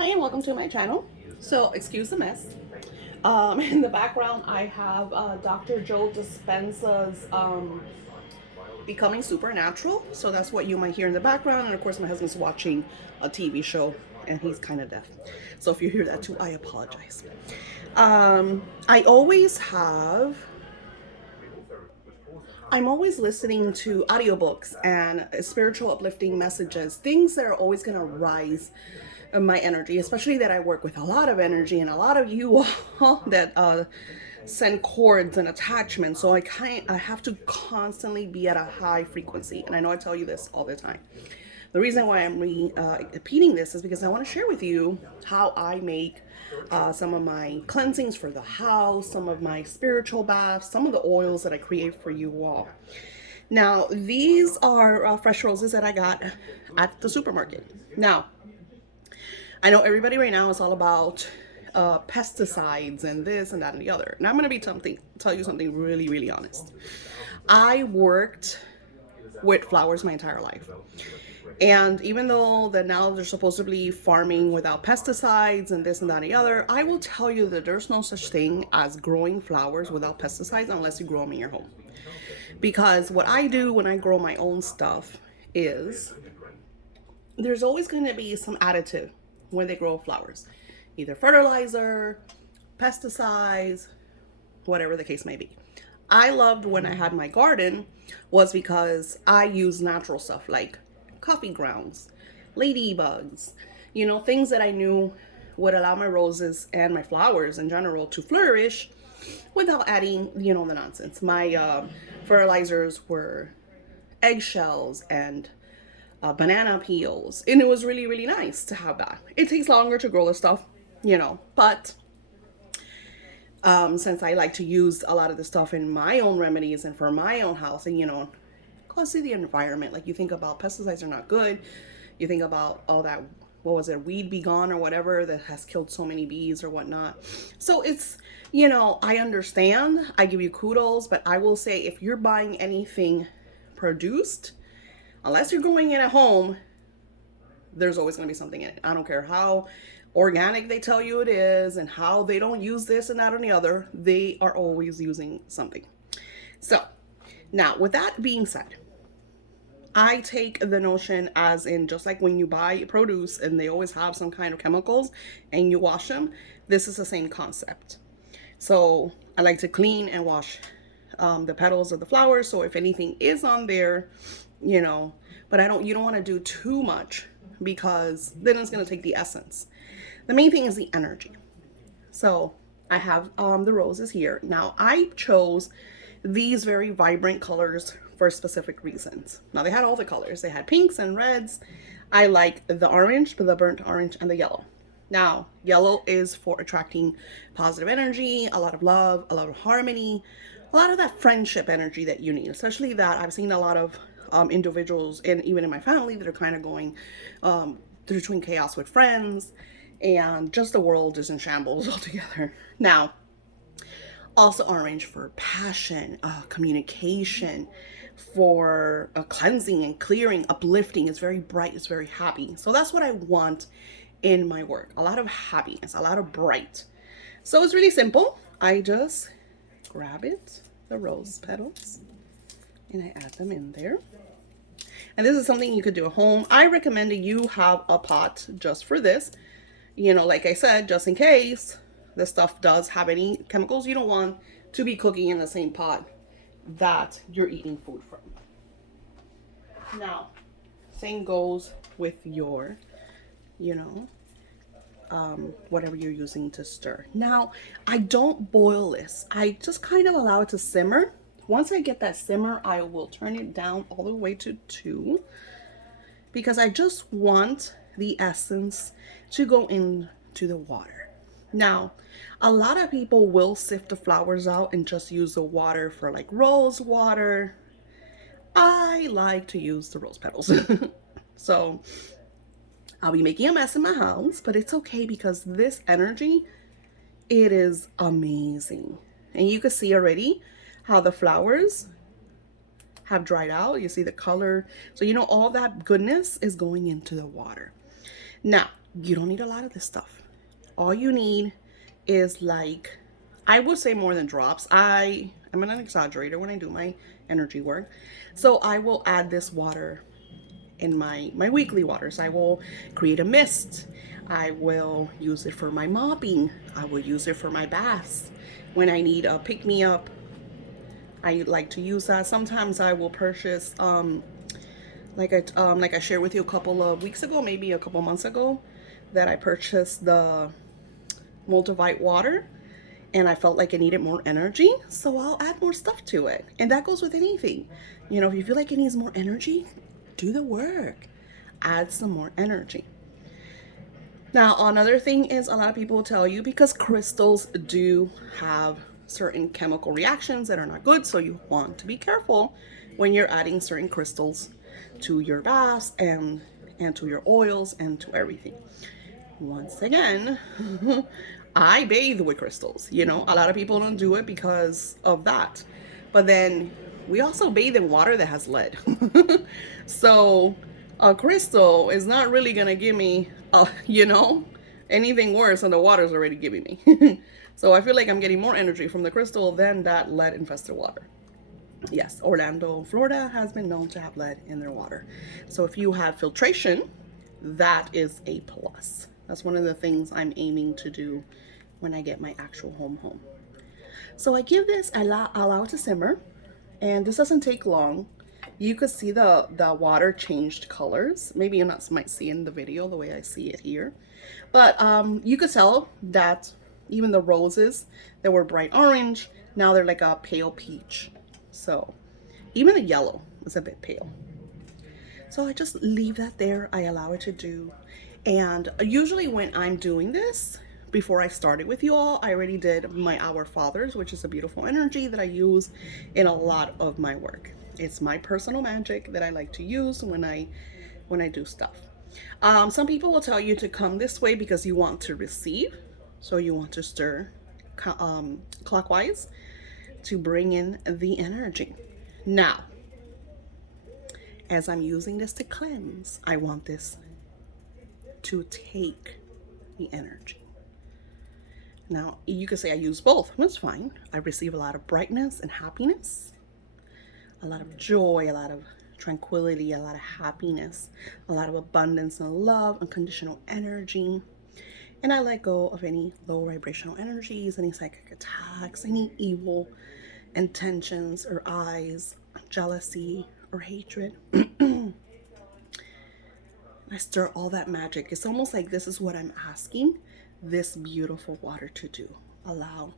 Hi and welcome to my channel. So excuse the mess. In the background I have Dr. Joe Dispenza's Becoming Supernatural. So that's what you might hear in the background. And of course my husband's watching a TV show and he's kind of deaf. So if you hear that too, I apologize. I always have I'm always listening to audiobooks and spiritual uplifting messages, things that are always going to rise my energy, especially that I work with a lot of energy and a lot of you all that send cords and attachments. So I have to constantly be at a high frequency. And I know I tell you this all the time. The reason why I'm repeating this is because I want to share with you how I make some of my cleansings for the house, some of my spiritual baths, some of the oils that I create for you all. Now, these are fresh roses that I got at the supermarket. Now, I know everybody right now is all about pesticides and this and that and the other. And I'm going to tell you something really, really honest. I worked with flowers my entire life. And even though that now they're supposedly farming without pesticides and this and that and the other, I will tell you that there's no such thing as growing flowers without pesticides unless you grow them in your home. Because what I do when I grow my own stuff is there's always going to be some additive when they grow flowers, either fertilizer, pesticides, whatever the case may be. I loved when I had my garden was because I use natural stuff like coffee grounds, ladybugs, things that I knew would allow my roses and my flowers in general to flourish without adding, the nonsense. My fertilizers were eggshells and banana peels, and it was really, really nice to have that. It takes longer to grow the stuff, but since I like to use a lot of the stuff in my own remedies and for my own house, and close to the environment. Like you think about pesticides are not good. You think about all that, what was it, weed be gone or whatever that has killed so many bees or whatnot. So it's, I understand. I give you kudos, but I will say if you're buying anything produced, unless you're growing it at home, there's always going to be something in it. I don't care how organic they tell you it is and how they don't use this and that and the other. They are always using something. So now, with that being said, I take the notion as in just like when you buy produce and they always have some kind of chemicals and you wash them, this is the same concept. So I like to clean and wash the petals of the flowers. So if anything is on there, but you don't want to do too much because then it's going to take the essence. The main thing is the energy. So I have the roses here. Now I chose these very vibrant colors for specific reasons. Now they had all the colors. They had pinks and reds. I like the orange, the burnt orange, and the yellow. Now, yellow is for attracting positive energy, a lot of love, a lot of harmony, a lot of that friendship energy that you need, especially that I've seen a lot of individuals, and even in my family, that are kind of going between chaos with friends, and just the world is in shambles altogether. Now, also orange for passion, communication, for cleansing and clearing, uplifting. It's very bright, it's very happy. So that's what I want in my work. A lot of happiness, a lot of bright. So it's really simple. I just grab the rose petals, and I add them in there. And this is something you could do at home. I recommend that you have a pot just for this. Like I said, just in case this stuff does have any chemicals, you don't want to be cooking in the same pot that you're eating food from. Now, same goes with your, whatever you're using to stir. Now, I don't boil this. I just kind of allow it to simmer. Once I get that simmer, I will turn it down all the way to 2 because I just want the essence to go into the water. Now, a lot of people will sift the flowers out and just use the water for like rose water. I like to use the rose petals. So I'll be making a mess in my house, but it's okay because this energy, it is amazing. And you can see already how the flowers have dried out. You see the color. So all that goodness is going into the water. Now, You don't need a lot of this stuff. All you need is like, I would say more than drops. I'm an exaggerator when I do my energy work. So I will add this water in my weekly waters. I will create a mist. I will use it for my mopping. I will use it for my baths. When I need a pick me up, I like to use that. Sometimes I will purchase like I shared with you a couple of weeks ago, maybe a couple months ago, that I purchased the multivite water, and I felt like it needed more energy, so I'll add more stuff to it. And that goes with anything. You know, if you feel like it needs more energy, do the work. Add some more energy. Now, another thing is, a lot of people will tell you, because crystals do have certain chemical reactions that are not good, so you want to be careful when you're adding certain crystals to your baths and to your oils and to everything. Once again, I bathe with crystals. You know, a lot of people don't do it because of that. But then we also bathe in water that has lead. So a crystal is not really going to give me, anything worse than the water's already giving me. So I feel like I'm getting more energy from the crystal than that lead infested water. Yes, Orlando, Florida has been known to have lead in their water. So if you have filtration, that is a plus. That's one of the things I'm aiming to do when I get my actual home. So I give this, I allow it to simmer, and this doesn't take long. You could see the water changed colors. Maybe you might see in the video the way I see it here. But you could tell that even the roses that were bright orange, now they're like a pale peach. So even the yellow is a bit pale. So I just leave that there. I allow it to do. And usually when I'm doing this, before I started with you all, I already did my Our Fathers, which is a beautiful energy that I use in a lot of my work. It's my personal magic that I like to use when I do stuff. Some people will tell you to come this way because you want to receive. So you want to stir clockwise to bring in the energy. Now, as I'm using this to cleanse, I want this to take the energy. Now, you could say I use both. That's fine. I receive a lot of brightness and happiness, a lot of joy, a lot of tranquility, a lot of happiness, a lot of abundance and love, unconditional energy. And I let go of any low vibrational energies, any psychic attacks, any evil intentions or eyes, jealousy or hatred. I stir all that magic. It's almost like this is what I'm asking this beautiful water to do. Allow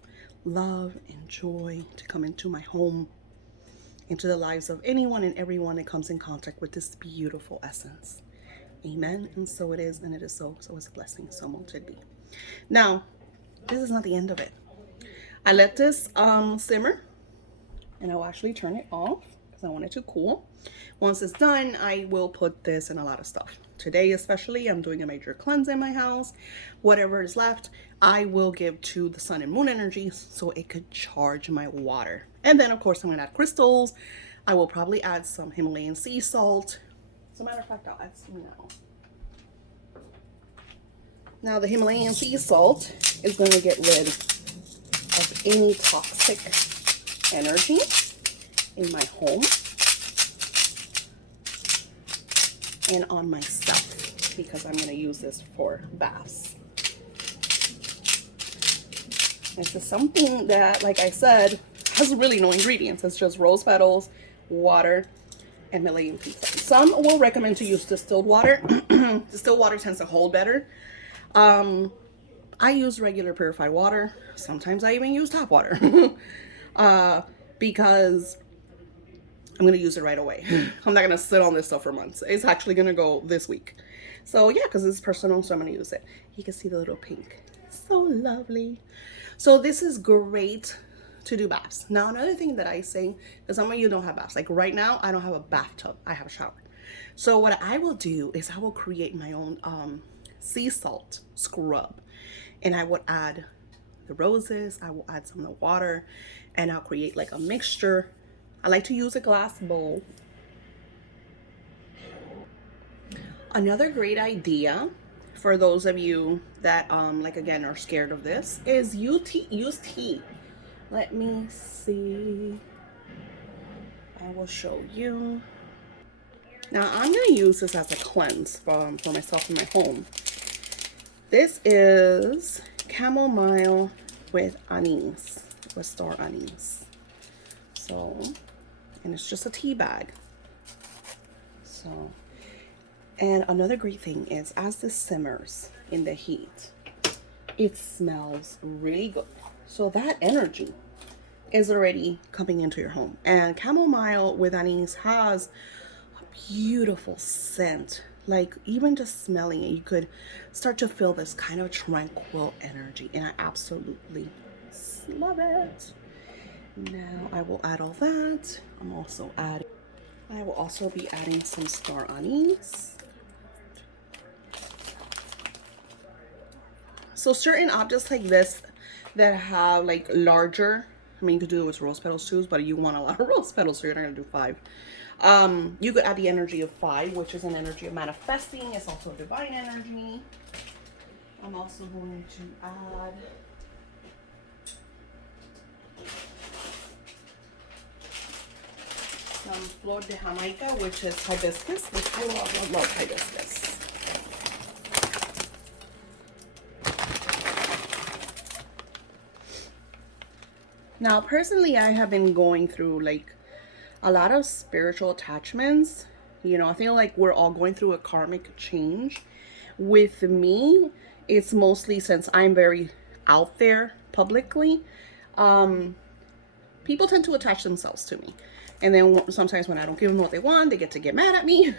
love and joy to come into my home, into the lives of anyone and everyone that comes in contact with this beautiful essence. Amen. And so it is, and it is so. So it's a blessing. So mote it be. Now, this is not the end of it. I let this simmer, and I'll actually turn it off because I want it to cool. Once it's done, I will put this in a lot of stuff. Today especially, I'm doing a major cleanse in my house. Whatever is left, I will give to the sun and moon energies so it could charge my water. And then, of course, I'm going to add crystals. I will probably add some Himalayan sea salt. As a matter of fact, I'll add some now. Now, the Himalayan sea salt is going to get rid of any toxic energy in my home and on myself, because I'm going to use this for baths. This is something that, like I said, has really no ingredients. It's just rose petals, water, and Himalayan sea salt. Some will recommend to use distilled water. Distilled water tends to hold better. I use regular purified water. Sometimes I even use tap water because I'm going to use it right away. I'm not going to sit on this stuff for months. It's actually going to go this week. So yeah, because it's personal, so I'm going to use it. You can see the little pink. So lovely. So this is great to do baths. Now, another thing that I say, because some of you don't have baths. Like right now, I don't have a bathtub. I have a shower. So what I will do is I will create my own sea salt scrub. And I would add the roses. I will add some of the water. And I'll create like a mixture. I like to use a glass bowl. Another great idea for those of you that like again are scared of this, is use tea. Let me see. I will show you. Now I'm going to use this as a cleanse for myself in my home. This is chamomile with anise, with star anise. So, and it's just a tea bag. So, and another great thing is as this simmers in the heat, it smells really good. So that energy is already coming into your home. And chamomile with anise has a beautiful scent. Like even just smelling it, you could start to feel this kind of tranquil energy, and I absolutely love it. Now I will add all that. I will also be adding some star anise. So certain objects like this that have like larger, I mean, you could do it with rose petals too, but you want a lot of rose petals, so you're not gonna do 5. You could add the energy of 5, which is an energy of manifesting. It's also a divine energy. I'm also going to add some flor de Jamaica, which is hibiscus, which I love hibiscus. Now, personally, I have been going through like a lot of spiritual attachments. You know, I feel like we're all going through a karmic change. With me, it's mostly since I'm very out there publicly. People tend to attach themselves to me. And then sometimes when I don't give them what they want, they get mad at me.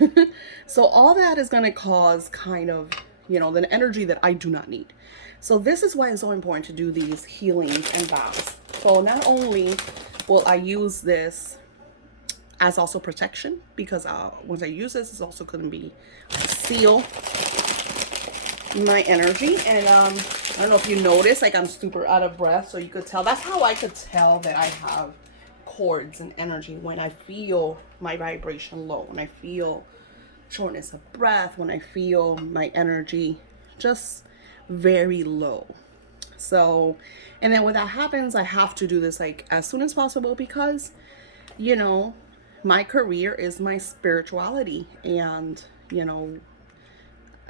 So all that is going to cause kind of, you know, the energy that I do not need. So this is why it's so important to do these healings and baths. So not only will I use this as also protection, because once I use this, it's also going to be seal my energy. And I don't know if you notice, like I'm super out of breath, so you could tell. That's how I could tell that I have cords and energy, when I feel my vibration low, when I feel shortness of breath, when I feel my energy just very low. So, and then when that happens, I have to do this like as soon as possible, because, you know, my career is my spirituality, and, you know,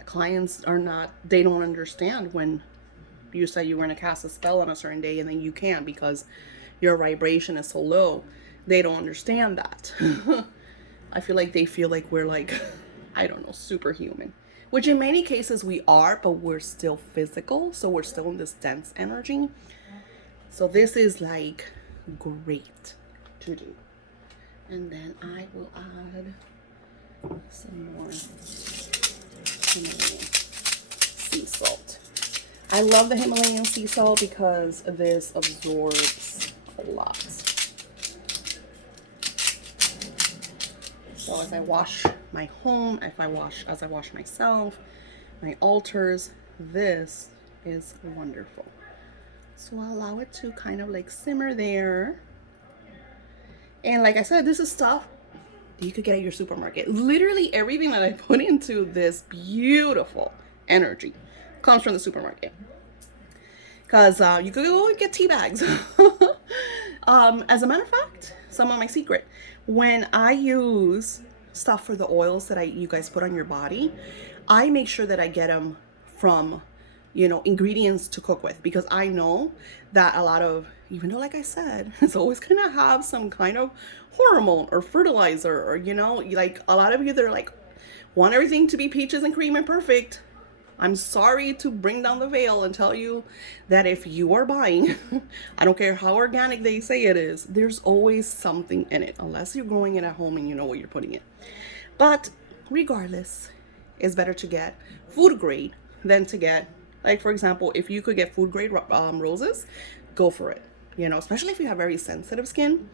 clients are not, they don't understand when you say you were going to cast a spell on a certain day and then you can't because your vibration is so low. They don't understand that. I feel like they feel like we're like, I don't know, superhuman, which in many cases we are, but we're still physical. So we're still in this dense energy. So this is like great to do. And then I will add some more Himalayan sea salt. I love the Himalayan sea salt because this absorbs a lot. So as I wash my home, as I wash myself, my altars, this is wonderful. So I'll allow it to kind of like simmer there. And like I said, this is stuff you could get at your supermarket. Literally everything that I put into this beautiful energy comes from the supermarket. Because you could go and get tea bags. As a matter of fact, some of my secret, when I use stuff for the oils that you guys put on your body, I make sure that I get them from, you know, ingredients to cook with, because I know that a lot of, even though like I said, it's always gonna have some kind of hormone or fertilizer, or, you know, like a lot of you that are like, want everything to be peaches and cream and perfect. I'm sorry to bring down the veil and tell you that if you are buying, I don't care how organic they say it is, there's always something in it, unless you're growing it at home and you know what you're putting in. But regardless, it's better to get food grade than to get, like, for example, if you could get food grade roses, go for it. You know, especially if you have very sensitive skin,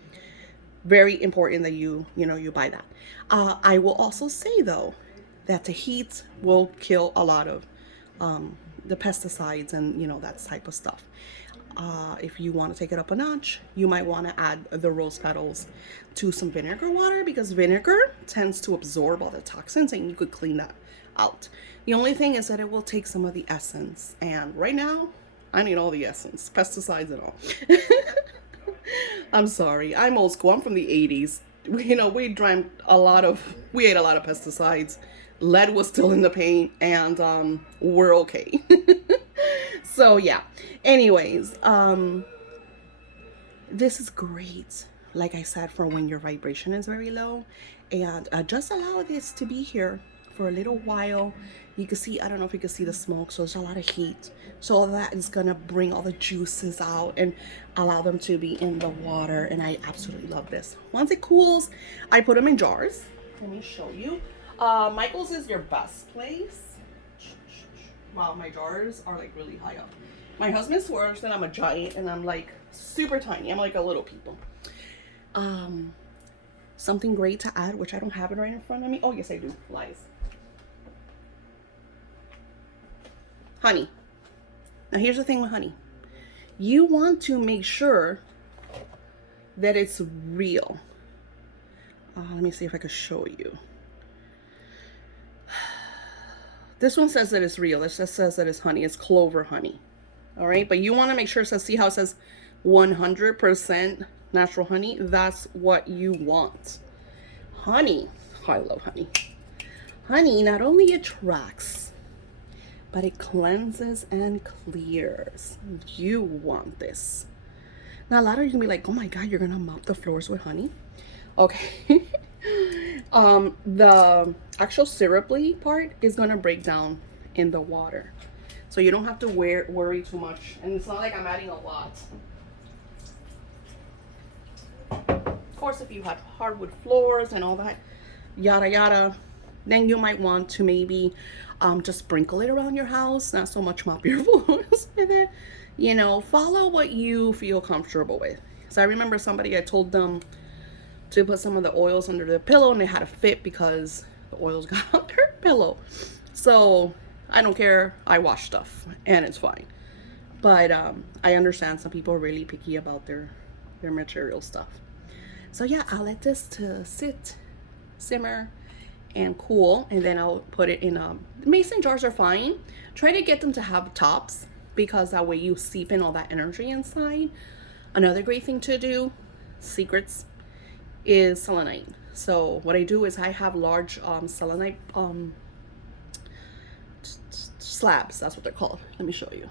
very important that you buy that. I will also say though that the heat will kill a lot of the pesticides and, you know, that type of stuff. If you want to take it up a notch, you might want to add the rose petals to some vinegar water, because vinegar tends to absorb all the toxins and you could clean that out. The only thing is that it will take some of the essence, and right now I need all the essence, pesticides and all. I'm sorry, I'm old school. I'm from the 80s. You know, we ate a lot of pesticides. Lead was still in the paint, and we're okay. So yeah. Anyways, this is great, like I said, for when your vibration is very low, and just allow this to be here for a little while. You can see, I don't know if you can see the smoke, so there's a lot of heat, so that is gonna bring all the juices out and allow them to be in the water. And I absolutely love this. Once it cools, I put them in jars. Let me show you. Michael's is your best place. Wow, my jars are like really high up. My husband swears that I'm a giant and I'm like super tiny. I'm like a little people. Something great to add, which I don't have it right in front of me. Oh yes, I do. Lies. Honey. Now here's the thing with honey. You want to make sure that it's real. Let me see if I can show you. This one says that it's real. It just says that it's honey. It's clover honey. All right. But you want to make sure it says, see how it says 100% natural honey? That's what you want. Honey. Oh, I love honey. Honey not only attracts, but it cleanses and clears. You want this. Now, a lot of you can be like, oh my God, you're going to mop the floors with honey? Okay. The actual syrupy part is going to break down in the water. So you don't have to worry too much. And it's not like I'm adding a lot. Of course, if you have hardwood floors and all that, yada yada, then you might want to maybe just sprinkle it around your house. Not so much mop your floors with it. You know, follow what you feel comfortable with. So I remember somebody, I told them to put some of the oils under the pillow, and they had a fit because the oils got on their pillow. So I don't care. I wash stuff and it's fine. But I understand some people are really picky about their material stuff. So yeah, I'll let this to sit, simmer, and cool, and then I'll put it in mason jars are fine. Try to get them to have tops, because that way you seep in all that energy inside. Another great thing to do, secrets, is selenite. So what I do is I have large selenite slabs. That's what they're called. Let me show you.